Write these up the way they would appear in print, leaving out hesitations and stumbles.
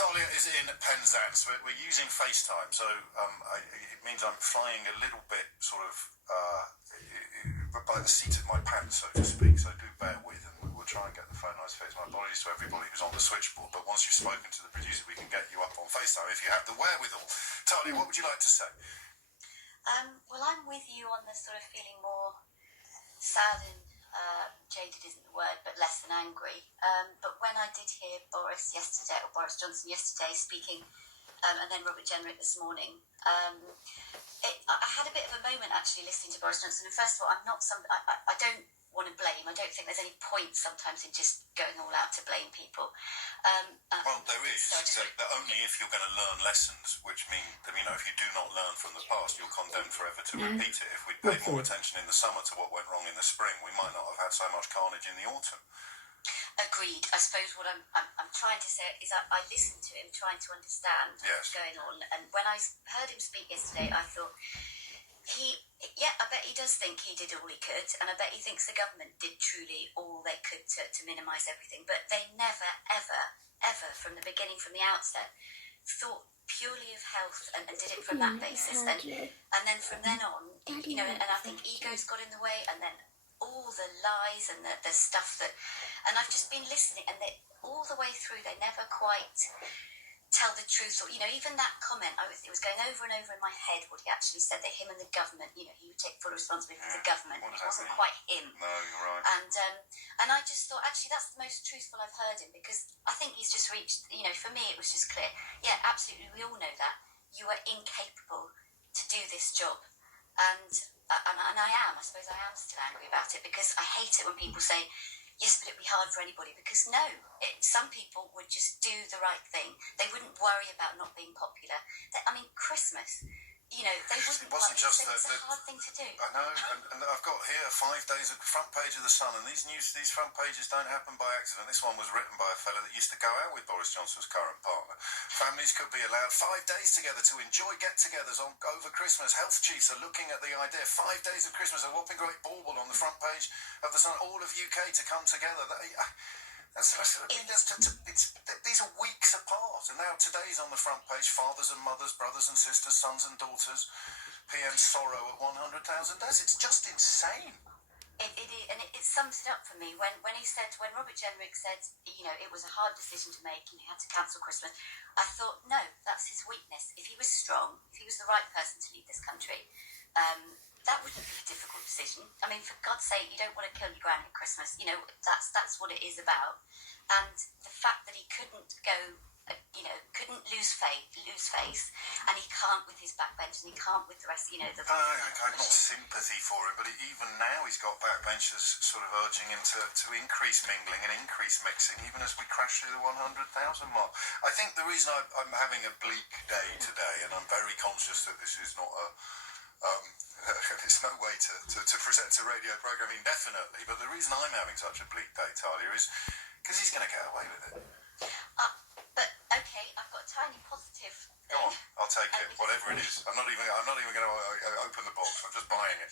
Talia is in Penzance. We're using FaceTime, so it means I'm flying a little bit sort of by the seat of my pants, so to speak. So do bear with, and we'll try and get the phone lines fixed. My apologies to everybody who's on the switchboard, but once you've spoken to the producer, we can get you up on FaceTime if you have the wherewithal. Talia, what would you like to say? Well, I'm with you on the sort of feeling more sad and jaded isn't the word, but less than angry. But when I did hear Boris Johnson yesterday speaking, and then Robert Jenrick this morning, I had a bit of a moment actually listening to Boris Johnson. And first of all, I don't want to blame. I don't think there's any point sometimes in just going all out to blame people. Well, there is. So that only if you're going to learn lessons, which mean, if you do not learn from the past, you're condemned forever to repeat it. If we'd paid more attention in the summer to what went wrong in the spring, we might not have had so much carnage in the autumn. Agreed. I suppose what I'm trying to say is I listened to him trying to understand what's going on, and when I heard him speak yesterday, I thought I bet he does think he did all he could, and I bet he thinks the government did truly all they could to minimise everything, but they never, ever, from the beginning, from the outset, thought purely of health and did it from that basis, and then from then on, and I think ego's got in the way, and then all the lies and the stuff that, and I've just been listening, and all the way through they never quite tell the truth, or even that comment, it was going over and over in my head what he actually said, that him and the government, he would take full responsibility for the government. It wasn't quite him. No, you're right. And I just thought actually that's the most truthful I've heard him, because I think he's just reached, for me it was just clear, absolutely, we all know that you are incapable to do this job, and I suppose I am still angry about it, because I hate it when people say, yes, but it'd be hard for anybody, because some people would just do the right thing. They wouldn't worry about not being popular. Christmas, they wouldn't. It wasn't just that. It's a hard thing to do. I know, and I've got here 5 days of the front page of the Sun, and these front pages don't happen by accident. This one was written by a fella that used to go out with Boris Johnson's current partner. Families could be allowed 5 days together to enjoy get-togethers over Christmas. Health chiefs are looking at the idea. 5 days of Christmas, a whopping great bauble on the front page of the Sun. All of UK to come together. These are weeks apart, and now today's on the front page. Fathers and mothers, brothers and sisters, sons and daughters. PM sorrow at 100,000 days. It's just insane. It sums it up for me when Robert Jenrick said, it was a hard decision to make and he had to cancel Christmas. I thought, no, that's his weakness. If he was strong, if he was the right person to lead this country, that wouldn't be a difficult decision. For God's sake, you don't want to kill your granny at Christmas. That's what it is about. And the fact that he couldn't go, couldn't lose face, and he can't with his backbench, and he can't with the rest, I've not sympathy for him, but even now he's got backbenchers sort of urging him to increase mingling and increase mixing, even as we crash through the 100,000 mark. I think the reason I'm having a bleak day today, and I'm very conscious that this is not there's no way to present a radio programme indefinitely, but the reason I'm having such a bleak day, Talia, is because he's going to get away with it. But okay, I've got a tiny positive thing. Go on, I'll take it, whatever it is. I'm not even going to open the box. I'm just buying it.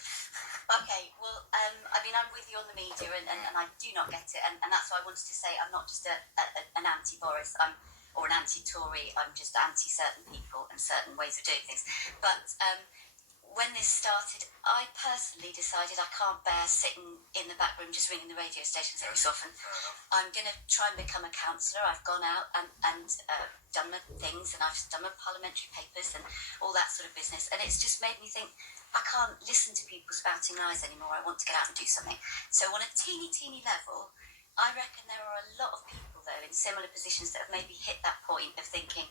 Okay, well, I'm with you on the media, and I do not get it, and that's why I wanted to say I'm not just an anti-Boris, or an anti-Tory. I'm just anti-certain people and certain ways of doing things. But when this started, I personally decided I can't bear sitting in the back room just ringing the radio stations every so often. I'm going to try and become a councillor. I've gone out and done my things, and I've done my parliamentary papers and all that sort of business. And it's just made me think, I can't listen to people spouting lies anymore. I want to get out and do something. So on a teeny level, I reckon there are a lot of people, though, in similar positions that have maybe hit that point of thinking,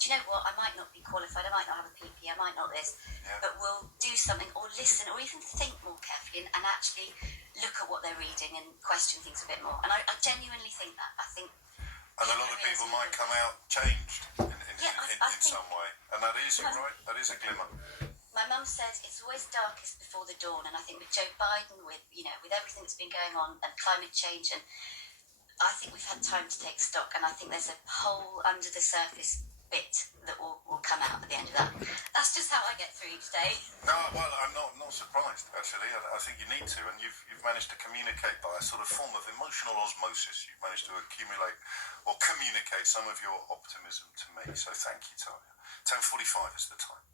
do you know what, I might not be qualified, I might not have a PP, I might not this, but we'll do something, or listen, or even think more carefully and actually look at what they're reading and question things a bit more. And I genuinely think that. And a lot of people might come out changed in some way. And that is, you're right, that is a glimmer. My mum said it's always darkest before the dawn, and I think with Joe Biden, with everything that's been going on, and climate change, and I think we've had time to take stock, and I think there's a hole under the surface bit that will come out at the end of that. That's just how I get through each day. No, well, I'm not surprised, actually. I think you need to, and you've managed to communicate by a sort of form of emotional osmosis. You've managed to accumulate or communicate some of your optimism to me, so thank you, Talia. 10:45 is the time.